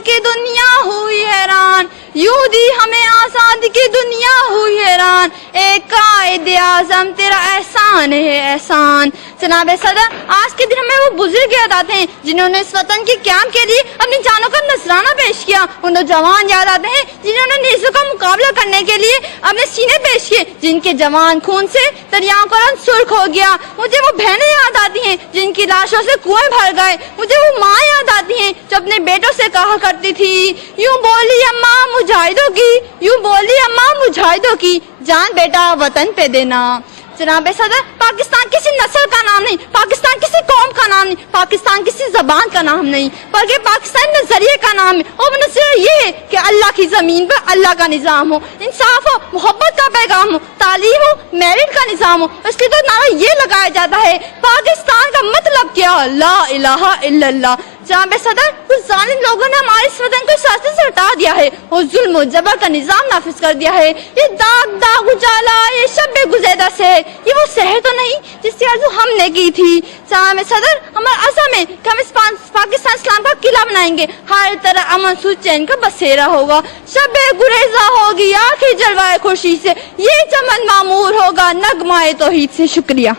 की दुनिया हुई हैरान, यूं दी हमें आजादी की दुनिया हुई हैरान, एक कायद आजम तेरा एहसान है एहसान। जनाब सदर, आज के दिन हमें वो बुजुर्ग याद आते हैं जिन्होंने इस वतन की क़याम के लिए अपनी जानों का नजराना पेश किया। वो नौजवान याद आते हैं जिन्होंने नेज़ों का मुकाबला करने के लिए अपने सीने पेश किए, जिनके जवान खून से दरियाओं का रंग सुर्ख हो गया। मुझे वो बहनें याद आती हैं जिनकी लाशों से कुएं भर गए। मुझे वो माँ याद आती हैं जो अपने बेटों से कहा करती थी, यूं बोली अम्मा मुजाहिदों की, यूं बोली अम्मा मुजाहिदों की, जान बेटा वतन पे देना। जनाब सदर, पाकिस्तान किसी नस्ल का नाम नहीं, पाकिस्तान किसी कौम का नाम नहीं, पाकिस्तान किसी जबान का नाम नहीं, बल्कि पाकिस्तान नजरिए का नाम है। और नजरिया ये है कि अल्लाह की जमीन पर अल्लाह का निजाम हो, इंसाफ हो, मोहब्बत का पैगाम हो, तालीम हो, मेरिट का निजाम हो। इसलिए तो नारा ये लगाया जाता है, पाकिस्तान का मतलब क्या, ला इलाहा इल्लल्लाह। जनाब सदर, कुछ जालिम लोगों ने हमारे इस वतन को सियासत से हटा दिया है और जुल्म और जबर का निजाम नाफिज कर दिया है। ये दाग दाग उजाला, ये शब गुज़ैदा से, ये वो शहर तो नहीं जिसकी आरज़ू हमने की थी। जनाब सदर, हमारा अज़म है कि हम इस पाकिस्तान इस्लाम का किला बनाएंगे, हर तरह अमन सुख चैन का बसेरा होगा, शब गुरेजा होगी आखिर जलवाए खुर्शीद से, ये चमन मामूर होगा नगमाए तौहीद से। शुक्रिया।